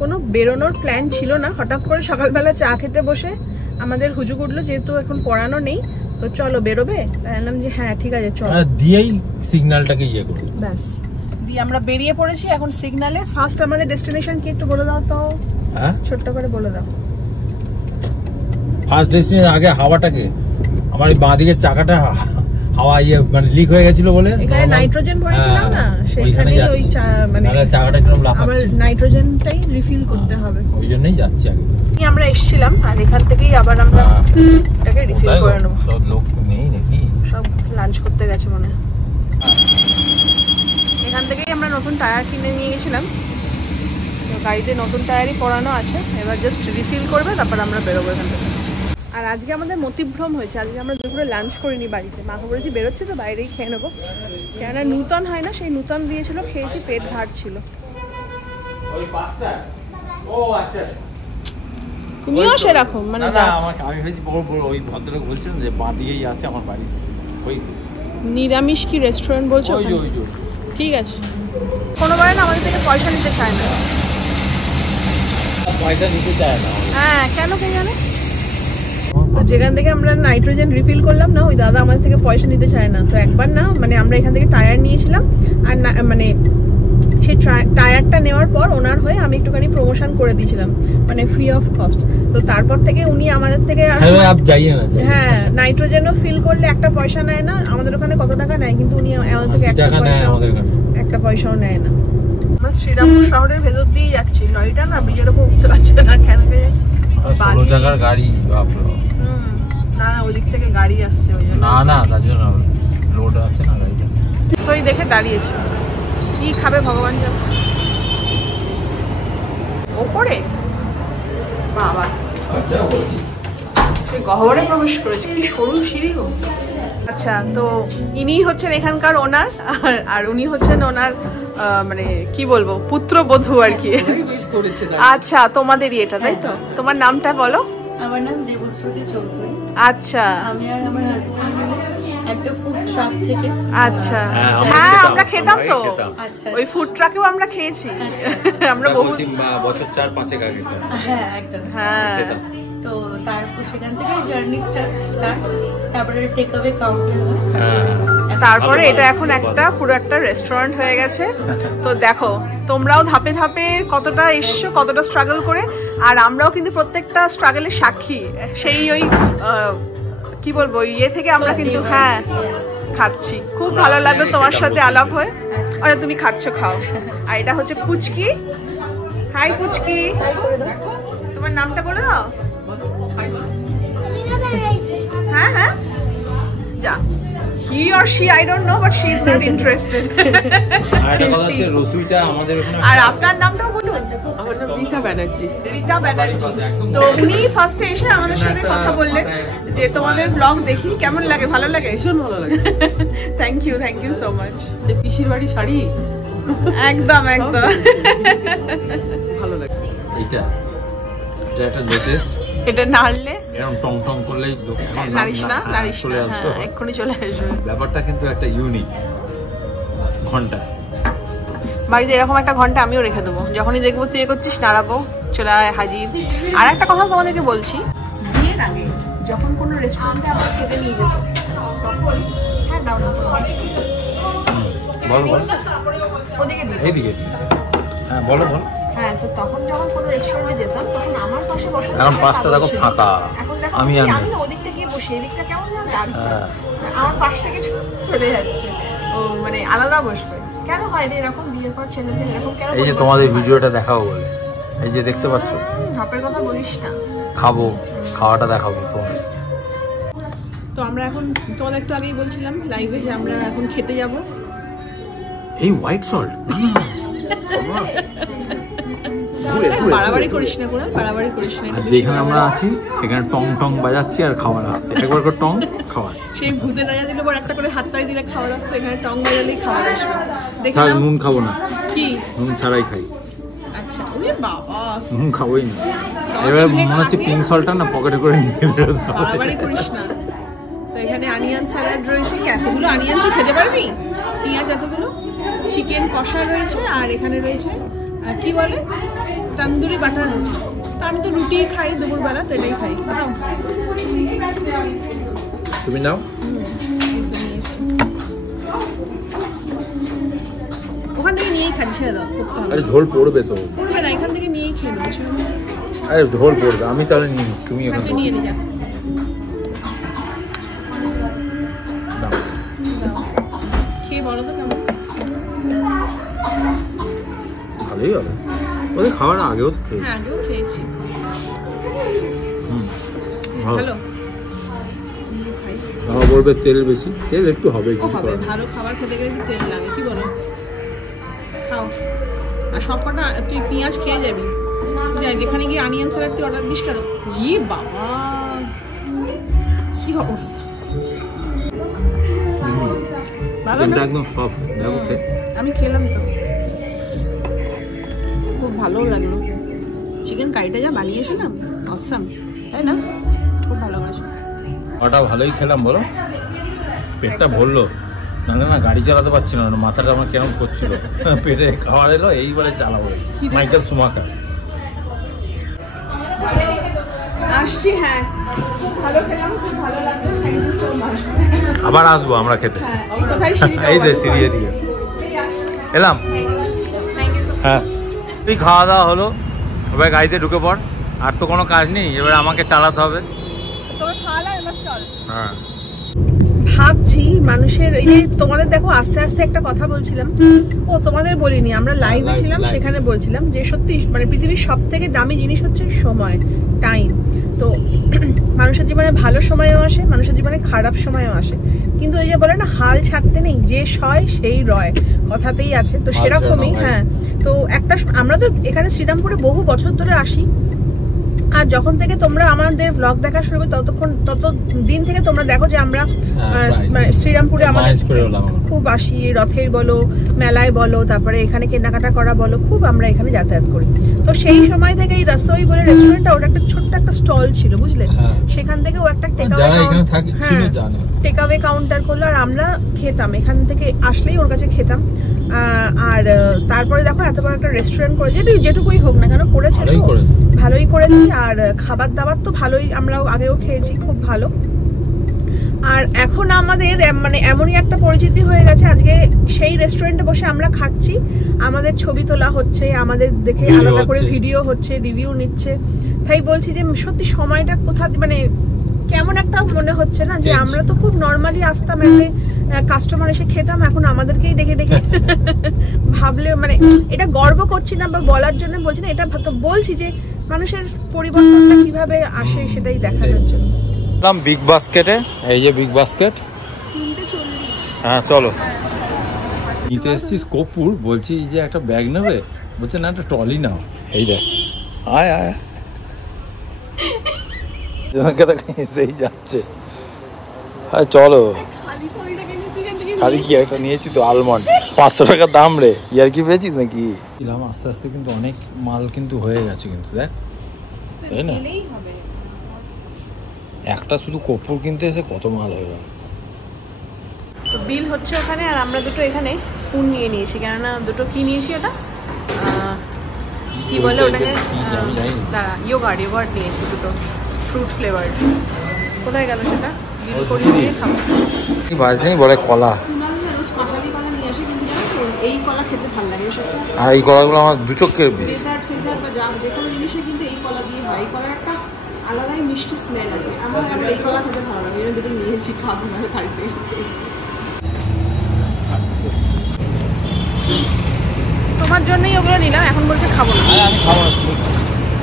কোনো বেরোনোর প্ল্যান ছিল না, হঠাৎ করে সকালবেলা চা খেতে বসে আমাদের হুজুগ উঠলো যেহেতু এখন পড়ানো নেই, তো চলো বেরোবে। তাই বললাম যে হ্যাঁ ঠিক আছে চলো, দিয়েই সিগন্যালটাকে ইয়ে করো ব্যাস। দিয়ে আমরা বেরিয়ে পড়েছি এখন সিগন্যালে। ফার্স্ট আমাদের ডেস্টিনেশন কি একটু বলে দাও তো। হ্যাঁ ছোট্ট করে বলে দাও। ফার্স্ট ডেস্টিনেশন আগে হাওয়াটাকে, আমার এই বাঁদিকের চাকাটা হাওয়া ইয়ে মানে লিক হয়ে গেছিল বলে এখানে নাইট্রোজেন ভরেছিলাম না, সেইখানে ওই মানে চাকাটা কিরকম লাফাচ্ছে, আমার নাইট্রোজেনটাই রিফিল করতে হবে, ওই জন্যই যাচ্ছি আগে। আমরা এসেছিলাম আর এখান থেকেই আবার আমরা এটাকে রিফিল করে নেব। সব লোক নেই নাকি, সব লাঞ্চ করতে গেছে মনে হয়। এখান থেকেই আমরা নতুন টায়ার কিনে নিয়ে গেছিলাম, তো গাড়িতে নতুন টায়ারই পরানো আছে, এবার জাস্ট রিফিল করবে তারপর আমরা বেরোবো এখান থেকে। আর আজকে আমাদের মতিভ্রম হয়েছে, আজকে আমরা দুপুরে লাঞ্চ করিনি বাড়িতে, মাকে বলেছি বেরোচ্ছি তো বাইরেই খেয়ে নেবো, কেননা নূতন হয় না, সেই নূতন দিয়েছিল, খেয়েছি, পেট ভার ছিল। তুমিও সেরকম মানে আমি ভেবেছি বড় বড় ওই ভদ্রলোক বলছেন যে বাঁ দিকেই আছে আমার বাড়ি, ওই নিরামিষ কি রেস্টুরেন্ট বলছো? ওই ওই ঠিক আছে। কোনোবারে না আমাদের থেকে পয়সা নিতে চায় না, পয়সা নিতে চায় না। হ্যাঁ কেন কে জানে। তো যেখান থেকে আমরা নাইট্রোজেন রিফিল করলাম না, ওই দাদা আমাদের থেকে পয়সা নিতে চায় না। তো একবার না মানে আমরা এখান থেকে টায়ার নিয়েছিলাম, আর মানে সেই টায়ারটা নেওয়ার পর ওনার হয়ে আমি একটুখানি প্রমোশন করে দিয়েছিলাম, মানে ফ্রি অফ কস্ট। তো তারপর থেকে উনি আমাদের থেকে হ্যাঁ নাইট্রোজেনও ফিল করলে একটা পয়সা নেয় না, আমাদের ওখানে কত টাকা নেয়, কিন্তু উনি আমাদের থেকে একটা পয়সাও নেয় না। আমরা শ্রীরামপুর শহরের ভেতর দিয়ে যাচ্ছি, লরিটা না ব্রিজের উপর উঠতে পারছে না কেন, গাড়ি না ওদিক থেকে গাড়ি আসছে ওই জন্য, না তার জন্য লোড আছে না গাড়িটা, ওই দেখে দাঁড়িয়েছে। কি খাবে ভগবান জানে। ওপরে বাবা সে গহ্বরে প্রবেশ করেছে, কি সরু সিঁড়ি গো। আচ্ছা, তো ইনি হচ্ছেন এখানকার ওনার, আর উনি হচ্ছেন ওনার মানে কি বলবো পুত্রবধূ আর কি। আচ্ছা, তোমাদেরই এটা তাই তো? তোমার নামটা বলো। আমার নাম দেবশ্রুতি চৌধুরী। আচ্ছা, আমি আর আমার হাজবেন্ড মিলে একটা ফুড ট্রাক থেকে। আচ্ছা হ্যাঁ আমরা খেতাম তো, ওই ফুড ট্রাকেও আমরা খেয়েছি, আমরা বহু বছর 4-5 আগে। হ্যাঁ একদম, হ্যাঁ। তো তারপর সেখান থেকে জার্নি স্টার্ট, তারপরে টেক অ্যাওয়ে কাউন্টার, তারপরে এটা এখন একটা পুরো একটা রেস্টুরেন্ট হয়ে গেছে। তো দেখো তোমরাও ধাপে ধাপে কতটা এসছো, কতটা স্ট্রাগল করে, আর আমরাও কিন্তু প্রত্যেকটা স্ট্রাগলের সাক্ষী। সেই ওই কি বলবো ইয়ে থেকে আমরা কিন্তু হ্যাঁ খাচ্ছি। খুব ভালো লাগলো তোমার সাথে আলাপ হয়ে। আরে তুমি খাচ্ছ, খাও। আর এটা হচ্ছে পুচকি। হাই পুচকি, তোমার নামটা বলে দাও। হ্যাঁ হ্যাঁ যা। He or she, I don't know, but she is not interested. আর আপনার নামটাও বলুন। আমার নাম রীতা ব্যানার্জি। রীতা ব্যানার্জি। তো উনি ফার্স্টে এসে আমাদের সাথে কথা বললেন যে তোমাদের ব্লগ দেখি কেমন লাগে, ভালো লাগে? ভীষণ ভালো লাগে। Thank you so much. যে পিসির বাড়ি শাড়ি একদম ভালো লাগে। এটা একটা লেটেস্ট, এটা নাড়লে এরকম টং টং করলেই নারিশ না চলে আসবে, এক্ষুনি চলে আসবে। ব্যাপারটা কিন্তু একটা ইউনিক ঘন্টা। বাড়িতে এরকম একটা ঘন্টা আমিও রেখে দেবো, যখনই দেখবো তুই করছিস নাড়াবো, চলে হাজির। আর একটা কথা তোমাদেরকে বলছি, বিয়ের আগে যখন কোনো রেস্টুরেন্টে আমরা খেতে নিয়ে যেত তখন হ্যাঁ দাও না বল ওদিকে এইদিকে হ্যাঁ বলো হ্যাঁ। তো তখন যখন কোনো রেস্টুরেন্টে যেতাম তখন আমার পাশে বসে, এখন পাশটা দেখো ফাঁকা, আমি ওদিকটা গিয়ে বসে, এদিকটা কেমন যেন লাগছে, আমার পাশ থেকে চলে যাচ্ছে, ও মানে আলাদা বসবে। কেন হয় রে এরকম, বিয়ের পর ছেলেদের এরকম কেন? এই যে তোমাদের ভিডিওটা দেখাবো বলে, এই যে দেখতে পাচ্ছ, ধাপের কথা বলিস না, খাওয়াটা দেখাবো তোমাদের। তো আমরা এখন তোমাদের একটু আগেই বলছিলাম লাইভে যে আমরা এখন খেতে যাব। এই হোয়াইট সল্ট বাড়াবাড়ি করিস না, কোন বাড়াবাড়ি করিস না। যেখানে আমরা আছি সেখানে টং টং বাজাচ্ছি আর খাবার আসছে, একবার করে টং খাবার। সেই ভূতে রাজা দিল পর একটা করে হাততালি দিলে খাবার আসছে, এখানে টং বাজালেই খাবার আসবে। দেখলাম নুন খাবো না, কি নুন ছাড়াই খাই। আচ্ছা ওরে বাবা, নুন খাবোই না। এবার মনে হচ্ছে পিঙ্ক সল্টটা না পকেটে করে নিয়ে বেরোতে হবে। বাড়াবাড়ি করিস না। তো এখানে অনিয়ন স্যালাড রয়েছে, এতগুলো অনিয়ন তুই খেতে পারবি? পেঁয়াজ এতগুলো, চিকেন কষা রয়েছে, আর এখানে রয়েছে কি বলে তন্দুরি বাটার লুচি। তো আমি তো রুটি খাই দুপুরবেলা, তো এটাই খাই। তুমি নাও। ওখান থেকে নিয়েই খাচ্ছি দাও। আরে ঝোল পড়বে তো। পড়বে না, এখান থেকে নিয়েই খেয়ে নেবো। আরে ঝোল পড়বে, আমি তাহলে নিই, তুমি এখান থেকে নিয়ে যা। খেয়ে বলো তো কেমন? ভালোই হবে। ওদের খাওয়ার আগেও তো খেয়েছি। হ্যাঁ, আগেও খেয়েছি। ভালো। খাওয়া পড়বে, তেল বেশি, তেল একটু হবে। ভালো খাবার খেতে গেলে একটু তেল লাগে, কি বলো? খাও। আর সব কটা তুই পেঁয়াজ খেয়ে যাবি, যেখানে গিয়ে অনিয়ন স্যালাড তুই অর্ডার দিস কেন? ই বাবা, কি অবস্থা! ভালো না? একদম সফট। দেখো খেয়ে। আমি খেলাম তো, খুব ভালো লাগলো। চিকেন কারিটা যা বানিয়েছিলাম, অসাম, তাই না? খুব ভালোবাসি। ওটা ভালোই খেলাম বলো, পেটটা ভরলো। নাহলে না গাড়ি চালাতে পারছি না, মাথাটা আমার কেমন করছিল। পেটে খাবার এলো, এইবারে চালাবো। মাইকেল সুমাকার আসছি। হ্যাঁ, খুব ভালো খেলাম, খুব ভালো লাগলো। Thank you so much. আবার আসবো আমরা খেতে। হ্যাঁ, এই যে সিরিয়ে দিয়ে এলাম। হ্যাঁ, তুই খাওয়া দাওয়া হলো, এবার গাড়িতে ঢুকে পড়। আর তো কোনো কাজ নেই, এবার আমাকে চালাতে হবে। হ্যাঁ, ভাবছি মানুষের এই যে তোমাদের দেখো আস্তে আস্তে একটা কথা বলছিলাম, ও তোমাদের বলিনি, আমরা লাইভে ছিলাম, সেখানে বলছিলাম যে সত্যি মানে পৃথিবীর সব থেকে দামি জিনিস হচ্ছে সময়, টাইম। তো মানুষের জীবনে ভালো সময়ও আসে, মানুষের জীবনে খারাপ সময়ও আসে, কিন্তু ওই যে বলে না, হাল ছাড়তে নেই, যে সয় সেই রয়, কথাতেই আছে। তো সেরকমই। হ্যাঁ, তো একটা আমরা তো এখানে শ্রীরামপুরে বহু বছর ধরে আসি, আর যখন থেকে তোমরা আমাদের ব্লগ দেখা শুরু করো তত দিন থেকে তোমরা দেখো যে আমরা শ্রীরামপুরে আমাদের খুব আসি, রথের বলো, মেলায় বলো, তারপরে এখানে কেনাকাটা করা বলো, খুব আমরা এখানে যাতায়াত করি। তো সেই সময় থেকে এই রসোই বলে রেস্টুরেন্টটা, ওটা একটা ছোট্ট একটা স্টল ছিল, বুঝলে? সেখান থেকে ও একটা টেকঅ্যাওয়ে কাউন্টার করলো, আর আমরা খেতাম এখান থেকে আসলেই ওর কাছে খেতাম। আর তারপরে দেখো এত বড় একটা রেস্টুরেন্ট করেছে, যেটুকুই হোক না কেন করেছে, তো ভালোই করেছি। আর খাবার দাবার তো ভালোই, আমরাও আগেও খেয়েছি, খুব ভালো। আর এখন আমাদের মানে এমনই একটা পরিচিতি হয়ে গেছে, আজকে সেই রেস্টুরেন্টে বসে আমরা খাচ্ছি, আমাদের ছবি তোলা হচ্ছে, আমাদের দেখে আলাদা করে ভিডিও হচ্ছে, রিভিউ নিচ্ছে। তাই বলছি যে সত্যি সময়টা কোথা মানে কেমন একটা মনে হচ্ছে না, যে আমরা তো খুব নর্মালি আসতাম, এসে কাস্টমার এসে খেতাম, এখন আমাদেরকেই ডেকে ডেকে ভাবলে মানে এটা গর্ব করছি না বা বলার জন্য বলছি না, এটা বলছি যে মানুষের পরিবর্তনটা কিভাবে আসে সেটাই দেখানোর জন্য। বিগ বাস্কেটে, এই যে বিগ বাস্কেট 3:40। হ্যাঁ চলো। নিতে এসছিস কপুর, বলছি যে একটা ব্যাগ নেবে, বলছে না একটা ট্রলি নাও। এই দেখ, আয় আয় এসেই যাচ্ছে। আরে চলো, খালি কি একটা নিয়েছি তো আলমন্ড, 500 টাকা দাম রে, ইয়ার কি পেয়েছিস নাকি? আস্তে আস্তে কিন্তু অনেক মাল কিন্তু হয়ে গেছে, কিন্তু দেখ, তাই না? একটা শুধু কপুর কিনতে এসে কত মাল হয়ে গেল। তো বিল হচ্ছে ওখানে, আর আমরা দুটো এখানে স্পুন নিয়ে নিয়েছি, কেননা দুটো কি নিয়েছি, ওটা কি বলে ওটাকে, দাঁড়া, ইয়োগার্ট নিয়েছি দুটো, ফ্রুট ফ্লেভার। কোথায় গেল সেটা? বিল করিয়ে নিয়ে খাবো। কি বাজ নেই বলে কলা, রোজ কাঁঠালি কলা নিয়ে আসে, কিন্তু এই কলা খেতে ভালো লাগে। আর এই কলাগুলো আমার দু চোখের বিষ। ফেসার বা যে কোনো জিনিসে কিন্তু এই কলা দিয়ে হয়, এই কলার একটা আলাদাই মিষ্টি স্মেল আছে। আমার এই কলা খেতে ভালো লাগে, এই দুটো নিয়েছি, খাবো না বাড়িতে। তোমার জন্যই ওগুলো নিলাম, এখন বলছে খাবো না। আমি খাবো না,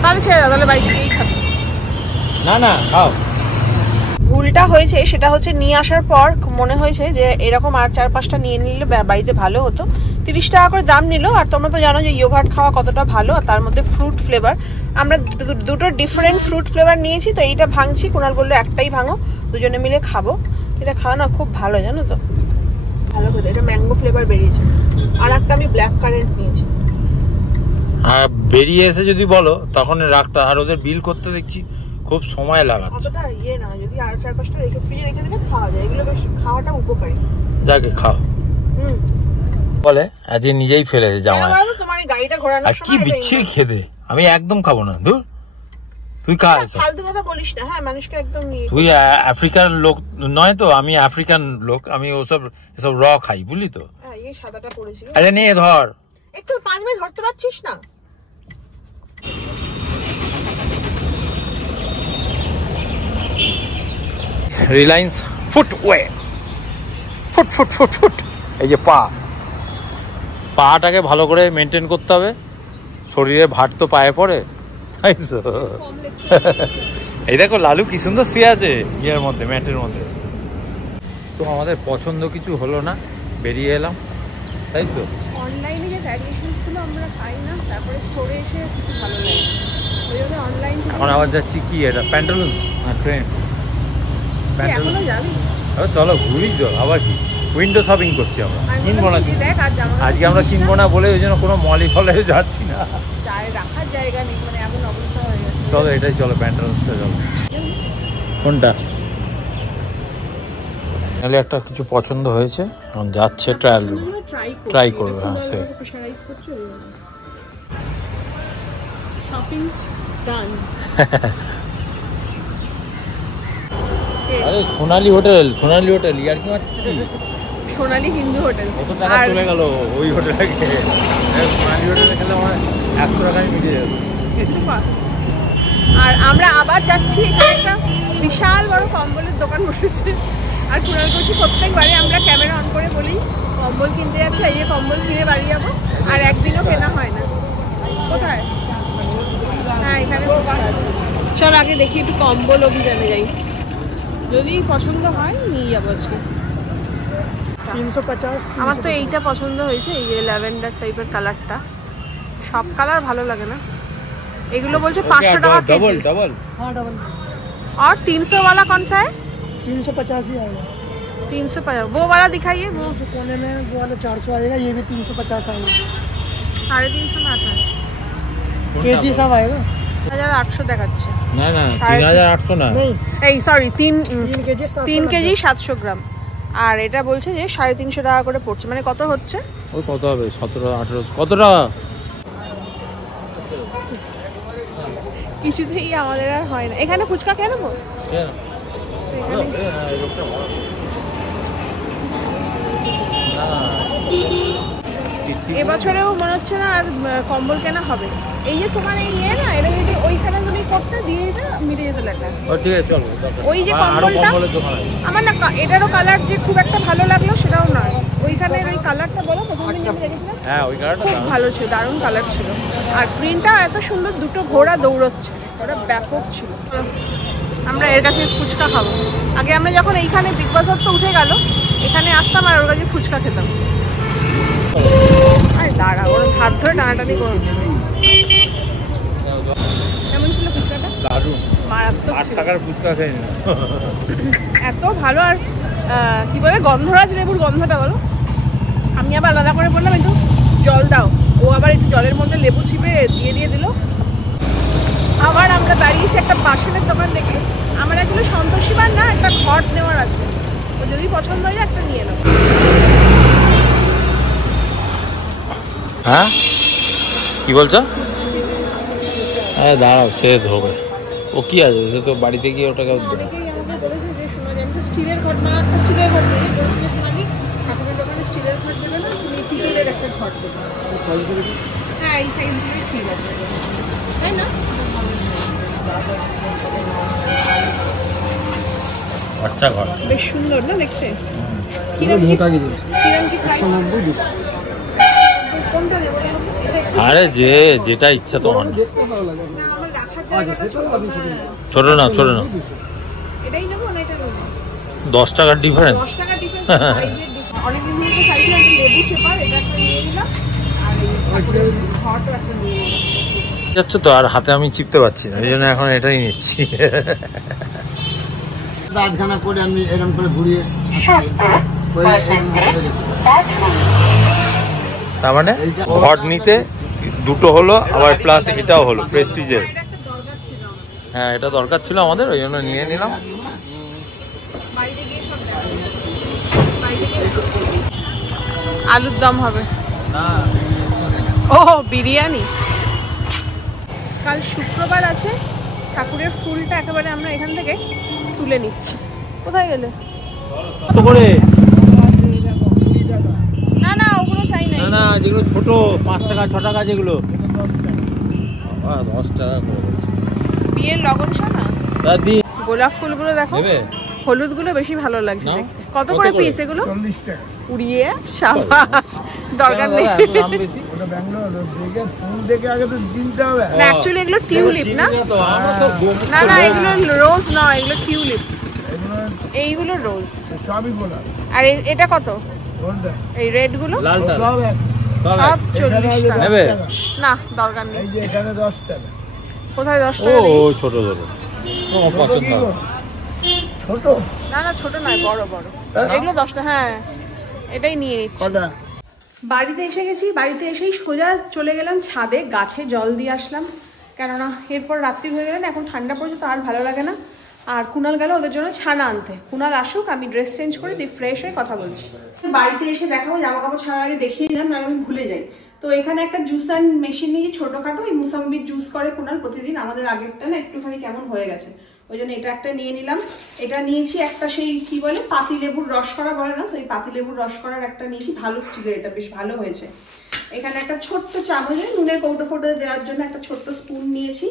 তাহলে ছেড়ে দাও, তাহলে বাড়িতে গিয়েই খাবো। না না খাও। ভুলটা হয়েছে সেটা হচ্ছে, নিয়ে আসার পর মনে হয়েছে যে এরকম আর 4-5টা নিয়ে নিলে বাড়িতে ভালো হতো। 30 টাকা করে দাম নিল, আর তোমরা তো জানো যে ইয়োগার্ট খাওয়া কতটা ভালো, আর তার মধ্যে ফ্রুট ফ্লেভার। আমরা দুটো ডিফারেন্ট ফ্রুট ফ্লেভার নিয়েছি, তো এইটা ভাঙছি, কুণাল বললো একটাই ভাঙো, দুজনে মিলে খাবো। এটা খাওয়া না খুব ভালো, জানো তো, ভালো খেতে। এটা ম্যাঙ্গো ফ্লেভার বেরিয়েছে, আর একটা আমি ব্ল্যাক কারেন্ট নিয়েছি। আর বেরিয়ে এসে যদি বলো তখন রাখটা, আর ওদের বিল করতে দেখছি খুব সময় লাগাচ্ছে। অতটা ইয়ে না, যদি আর 4-5টা রেখে ফ্রিজে রেখে দিলে খাওয়া যায়, এগুলো বেশ খাওয়াটা উপকারী। যাকে খাও বলে আজ নিজেই ফেলেছে জামাই। তোমার এই গাড়িটা ঘোরানোর আর কি বিচ্ছিরি খেতে, আমি একদম খাবো না। ধুর, তুই খা এসব। ফালতু কথা বলিস না, হ্যাঁ মানুষকে একদম নিয়ে। তুই আফ্রিকার লোক নয় তো, আমি আফ্রিকান লোক, আমি ওসব এসব র খাই, বুঝলি তো। হ্যাঁ এই সাদাটা পড়েছিল। আরে নিয়ে ধর, একটু 5 মিনিট ধরতে পারছিস না? Reliance footwear, foot foot foot foot. এই যে পাটাকে ভালো করে মেনটেন করতে হবে, শরীরে ভাট তো পায়ে পড়ে, তাই তো। এই দেখো লালু কি সুন্দর শুয়ে আছে ইয়ের মধ্যে, ম্যাটের মধ্যে। তো আমাদের পছন্দ কিছু হলো না, বেরিয়ে এলাম, তাই তো। অনলাইনে যে ভ্যারিয়েশনস গুলো আমরা পাই না, তারপরে স্টোরে এসে কিছু ভালো লাগে, ওই জন্য অনলাইন। এখন আবার যাচ্ছি কি এটা, প্যান্টালুন না ট্রেন? এখনো যাবি? চলো ঘুরি, চল আবার কি উইন্ডো শপিং করছি আমরা, কিনবো না। দেখ আজকে আমরা কিনবো না বলে ওই জন্য কোনো মলি ফলে যাচ্ছি না, রাখার জায়গা নেই, মানে এমন অবস্থা হয়ে গেছে। চলো এটাই চলো, প্যান্টালুনসটা চলো। কোনটা? নাহলে একটা কিছু পছন্দ হয়েছে, এখন যাচ্ছে ট্রায়াল রুম, ট্রাই করবে। হ্যাঁ সে শপিং ডান। আরে সোনালী হোটেল, সোনালী হোটেল ইয়ার কি মারছিস কি? সোনালী হিন্দু হোটেল। কত টাকা চলে গেল ওই হোটেলে গিয়ে। সোনালী হোটেলে খেলে আমার 100 টাকায় মিটে যাবে। আর আমরা আবার যাচ্ছি, এখানে একটা বিশাল বড় কম্বলের দোকান বসেছে। আর কুনাল করছি প্রত্যেকবারে আমরা ক্যামেরা অন করে বলি কম্বল কিনতে যাচ্ছি, এই যে কম্বল কিনে বাড়ি যাবো, আর একদিনও কেনা হয় না। কোথায়? হ্যাঁ এখানে চল আগে দেখি একটু কম্বল অভিযানে যাই, যদি পছন্দ হয় নিয়ে যাবো আজকে। 350। আমার তো এইটা পছন্দ হয়েছে, এই যে ল্যাভেন্ডার টাইপের কালারটা। সব কালার ভালো লাগে না, এগুলো বলছে 500 টাকা কেজি। डबल हाँ डबल। और 300 वाला कौन सा है? 350 ही आएगा। 350 वो वाला दिखाइए। वो जो कोने में वो वाला 400 आएगा, ये भी 350 आएगा। 350 में आता है, केजी सब आएगा। 1800 দেখাচ্ছে। না না 3800 না, नहीं এই সরি 3 केजी 3 কেজি 700 গ্রাম। আর এটা বলছে যে 350 টাকা করে পড়ছে, মানে কত হচ্ছে? ওই কত হবে 17 18 কত টাকা? কিছুতেই আমাদের আর হয় না। এখানে ফুচকা খেয়ে নেবো। এবছরেও মনে হচ্ছে না আর কম্বল কেনা হবে। এই যে তোমার এই ইয়ে না, এটা যদি ওইখানে তুমি করতে দিয়ে দিতে মিটে যেত লেখা। ঠিক আছে চলো। ওই যে কম্বলটা আমার না এটারও কালার যে খুব একটা ভালো লাগলো সেটাও নয়, ওইখানের ওই কালারটা বলো প্রথম দিন আমি দেখেছিলাম। হ্যাঁ ওই কালারটা খুব ভালো ছিল, দারুণ কালার ছিল, আর প্রিন্টটা এত সুন্দর, দুটো ঘোড়া দৌড়চ্ছে, ওটা ব্যাপক ছিল। আমরা এর কাছে ফুচকা খাবো। আগে আমরা যখন এইখানে বিগ বাজার তো উঠে গেল, এখানে আসতাম আর ওর কাছে ফুচকা খেতাম। আরে দাঁড়া, ওর হাত ধরে টানাটানি করো। কেমন ছিল ফুচকাটা? দারুণ, মারাত্মক 8 ছিল। টাকার ফুচকা খাই না, এত ভালো। আর কি বলে গন্ধরাজ লেবুর গন্ধটা বলো। আমি আবার আলাদা করে বললাম একটু জল দাও, ও আবার একটু জলের মধ্যে লেবু চিপে দিয়ে দিল। আবার আমরা দাঁড়িয়েছি একটা বাসনের দোকান দেখে। আমার আসলে সন্তোষীবার না, একটা ঘট নেওয়ার আছে, তো যদি পছন্দ হয় একটা নিয়ে নাও। হ্যাঁ কি বলছো? হ্যাঁ দাঁড়াও, সে ধোবে, ও কি আছে, সে তো বাড়িতে গিয়ে ওটাকে অনেকেই আমাকে বলেছে যে সোনালি, আমি তো স্টিলের ঘট না, একটা স্টিলের ঘট দিয়ে বলেছি যে সোনালি ঠাকুরের দোকানে স্টিলের ঘট দেবে না, তুমি পিতলের একটা ঘট দেবে। হ্যাঁ এই সাইজগুলোই ঠিক আছে, তাই না? বাচ্চা ঘর বেশ সুন্দর না দেখতে। কিরম কি খাই? 190 দিস। কোনটা নেবো? আরে যেটা ইচ্ছা তোমার, দেখতে ভালো লাগে। না আমার রাখার জায়গাটা ছোট। ছোট না ছোট না, এটাই নেবো না এটা নেবো? 10 টাকার ডিফারেন্স। 10 টাকা ডিফারেন্স, সাইজের ডিফারেন্স। অনেকদিন ধরে তো চাইছিলাম একটা লেবু চেপার, এটা একটা নিয়ে নিলাম, আর এই ঠাকুরের ঘটও একটা নিয়ে নিলাম। যাচ্ছে তো, আর হাতে আমি চিপতে পারছি না, এই জন্য এখন এটাই নিচ্ছি। আধখানা করে আমি এরকম করে ঘুরিয়ে তার মানে ঘট নিতে দুটো হলো, আবার প্লাস এটাও হলো প্রেস্টিজের। এটা একটা দরকার ছিল আমার। হ্যাঁ এটা দরকার ছিল আমাদের, ওই জন্য নিয়ে নিলাম। বাড়িতে গিয়ে সব দেখা যাবে। বাড়িতে গিয়ে আলুর দম হবে। ও বিরিয়ানি। কাল শুক্রবার আছে, ঠাকুরের ফুলটা একেবারে আমরা এখান থেকে তুলে নিচ্ছি। কোথায় গেলে? কত করে? না না ওগুলো চাই না, না যেগুলো ছোট 5 টাকা 6 টাকা যেগুলো 10 টাকা করে। বিয়ের লগন সানা দাদি গোলাপ ফুলগুলো দেখো, হলুদগুলো বেশি ভালো লাগছে দেখতে। কত করে পিস এগুলো? 40 টাকা। উড়িয়ে সাবাস, দরকার নেই। ওটা ব্যাঙ্গালোর দেখে ফুল দেখে আগে তো কিনতে হবে। না অ্যাকচুয়ালি এগুলো টিউলিপ না, না না এগুলো রোজ নয়, এগুলো টিউলিপ, এইগুলো রোজ সবই গোলাপ। আর এটা কত? কোনটা? এই রেড গুলো লালটা সব এক। সব 40 টাকা। নেবে? না দরকার নেই। এই যে এখানে 10 টাকা। কোথায় 10 টাকা? ও ছোট ছোট ও পছন্দ। ছোট? না না ছোট নয়, বড় বড়। এগুলো 10 টাকা। হ্যাঁ এটাই নিয়ে নিচ্ছি। কটা? বাড়িতে এসে গেছি, বাড়িতে এসেই সোজা চলে গেলাম ছাদে, গাছে জল দিয়ে আসলাম, কেননা এরপর রাত্রি হয়ে গেলে না, এখন ঠান্ডা পড়ছে তো আর ভালো লাগে না। আর কুনাল গেল ওদের জন্য ছানা আনতে, কুনাল আসুক, আমি ড্রেস চেঞ্জ করে দিয়ে ফ্রেশ হয়ে কথা বলছি। বাড়িতে এসে দেখাবো, জামা কাপড় ছাড়ার আগে দেখিয়ে নিলাম, না আমি ভুলে যাই। তো এখানে একটা জুসার মেশিন নিয়ে ছোটোখাটো, এই মুসাম্বির জুস করে কুনাল প্রতিদিন, আমাদের আগেরটা না একটুখানি কেমন হয়ে গেছে, ওই জন্য এটা একটা নিয়ে নিলাম। এটা নিয়েছি একটা সেই কি বলে পাতিলেবুর রস করা বলে না, তো এই পাতিলেবুর রস করার একটা নিয়েছি, ভালো স্টিলের, এটা বেশ ভালো হয়েছে। এখানে একটা ছোট্ট চামচে নুনের কৌটো ফোটো দেওয়ার জন্য একটা ছোট্ট স্পুন নিয়েছি,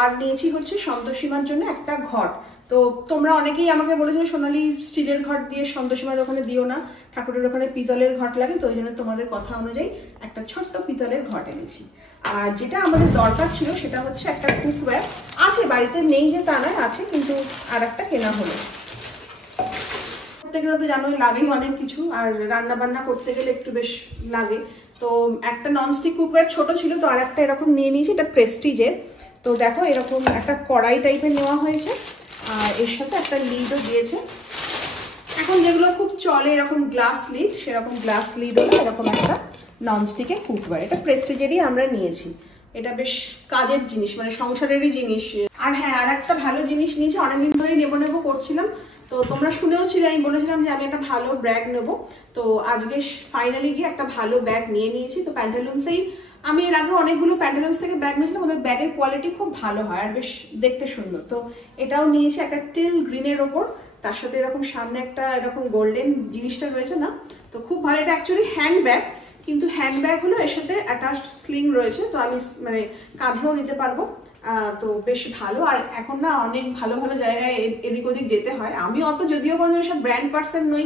আর নিয়েছি হচ্ছে সন্তোষীমার জন্য একটা ঘট। তো তোমরা অনেকেই আমাকে বলেছো সোনালি স্টিলের ঘট দিয়ে সন্তোষীমার ওখানে দিও না, ঠাকুরের ওখানে পিতলের ঘট লাগে, তো ওই জন্য তোমাদের কথা অনুযায়ী একটা ছোট্ট পিতলের ঘট এনেছি। আর যেটা আমাদের দরকার ছিল সেটা হচ্ছে একটা কুকওয়্যার, আছে বাড়িতে, নেই যে তা নয়, আছে, কিন্তু আর একটা কেনা হলো। করতে গেলে তো জানোই লাগেই অনেক কিছু, আর রান্না বান্না করতে গেলে একটু বেশ লাগে। তো একটা ননস্টিক কুকওয়্যার ছোট ছিল, তো আর একটা এরকম নিয়ে নিয়েছি, এটা প্রেস্টিজের। তো দেখো এরকম একটা কড়াই টাইপের নেওয়া হয়েছে, আর এর সাথে একটা লিডও দিয়েছে। এখন যেগুলো খুব চলে এরকম গ্লাস লিড, সেরকম গ্লাস লিড হলো এরকম একটা ননস্টিকের কুকওয়্যার, এটা প্রেস্টিজেরই আমরা নিয়েছি। এটা বেশ কাজের জিনিস, মানে সংসারেরই জিনিস। আর হ্যাঁ, আর একটা ভালো জিনিস নিয়েছি, অনেকদিন ধরেই নেবো করছিলাম, তো তোমরা শুনেও ছিলে, আমি বলেছিলাম যে আমি একটা ভালো ব্যাগ নেব। তো আজকে ফাইনালি গিয়ে একটা ভালো ব্যাগ নিয়ে নিয়েছি। তো প্যান্টালুন্সেই আমি এর আগে অনেকগুলো প্যান্টালুন্স থেকে ব্যাগ নিয়েছিলাম, ওদের ব্যাগের কোয়ালিটি খুব ভালো হয় আর বেশ দেখতে সুন্দর। তো এটাও নিয়েছি একটা টিল গ্রিনের ওপর, তার সাথে এরকম সামনে একটা এরকম গোল্ডেন জিনিসটা রয়েছে না, তো খুব ভালো। এটা অ্যাকচুয়ালি হ্যান্ড ব্যাগ, কিন্তু হ্যান্ড ব্যাগ হলো এর সাথে অ্যাটাচড স্লিং রয়েছে, তো আমি মানে কাঁধেও নিতে পারবো, তো বেশ ভালো। আর এখন না অনেক ভালো ভালো জায়গায় এদিক ওদিক যেতে হয়, আমি অত যদিও কোনো সব ব্র্যান্ড পার্সন নই,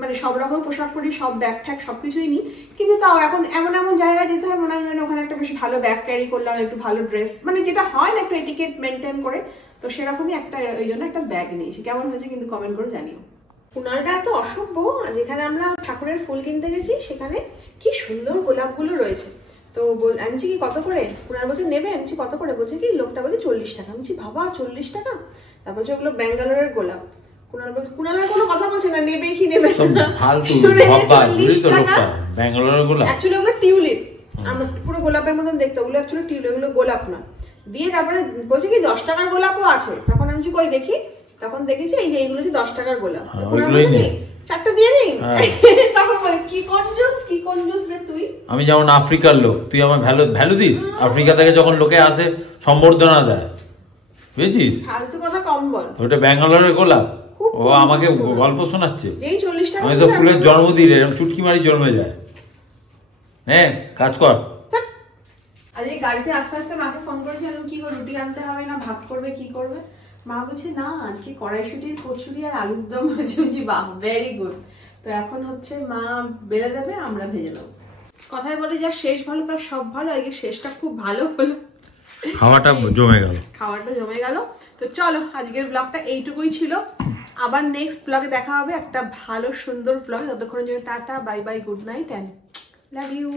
মানে সব রকম পোশাক পরি, সব ব্যাগ ঠ্যাগ সব কিছুই নিই, কিন্তু তাও এখন এমন এমন জায়গায় যেতে হয়, মনে হয় যেন ওখানে একটা বেশ ভালো ব্যাগ ক্যারি করলাম, একটু ভালো ড্রেস, মানে যেটা হয় না একটু এটিকেট মেনটেন করে, তো সেরকমই একটা, ওই জন্য একটা ব্যাগ নিয়েছি। কেমন হয়েছে কিন্তু কমেন্ট করে জানিও। কুনালটা এত অসভ্য, যেখানে আমরা ঠাকুরের ফুল কিনতে গেছি সেখানে কি সুন্দর গোলাপগুলো রয়েছে, তো আমি কি কত করে, কুনাল বলছে নেবে, আমি কত করে, বলছে কি লোকটা বলছে 40 টাকা। আমি বাবা 40 টাকা, তারপর বলছে ওগুলো ব্যাঙ্গালোরের গোলাপ। কুনাল বলছে, কুনালের কোনো কথা বলছে না, নেবে কি নেবে না, ব্যাঙ্গালোরের গোলাপ অ্যাকচুয়ালি ওগুলো টিউলিপ, আমরা পুরো গোলাপের মতন দেখতে, ওগুলো অ্যাকচুয়ালি টিউলিপ, ওগুলো গোলাপ না। দিয়ে তারপরে বলছে কি 10 টাকার গোলাপও আছে, তখন আমি কই দেখি, তখন দেখেছি এই যে এইগুলো হচ্ছে 10 টাকার গোলাপ, চারটা দিয়ে দিই। তখন কি কনজুস রে তুই। আমি যেমন আফ্রিকার লোক, তুই আমার ভ্যালু দিস। আফ্রিকা থেকে যখন লোকে আসে সম্বর্ধনা দেয়, বুঝেছিস, ফালতু কথা কম বল। ওটা ব্যাঙ্গালোরের গোলাপ, ও আমাকে গল্প শোনাচ্ছে, যেই 40 টাকা, আমি তো ফুলের জন্মদিন এরকম চুটকি মারি জন্মে যায়। হ্যাঁ কাজ কর। আজ এই গাড়িতে আস্তে আস্তে মাকে ফোন করেছিলাম, কি করে রুটি আনতে হবে না ভাত করবে, কি করবে, মা বলছে না আজকে কড়াইশুটির কচুরি আর আলুর দম হয়েছে। বাহ, ভেরি গুড। তো এখন হচ্ছে মা বেলে দেবে, আমরা ভেজে নেবো। কথায় বলে যা শেষ ভালো তার সব ভালো, আজকে শেষটা খুব ভালো হলো, খাওয়াটা জমে গেল, খাবারটা জমে গেল। তো চলো আজকের ব্লগটা এইটুকুই ছিল, আবার নেক্সট ব্লগে দেখা হবে একটা ভালো সুন্দর ব্লগে। ততক্ষণের জন্য টাটা, bye bye, good night and love you.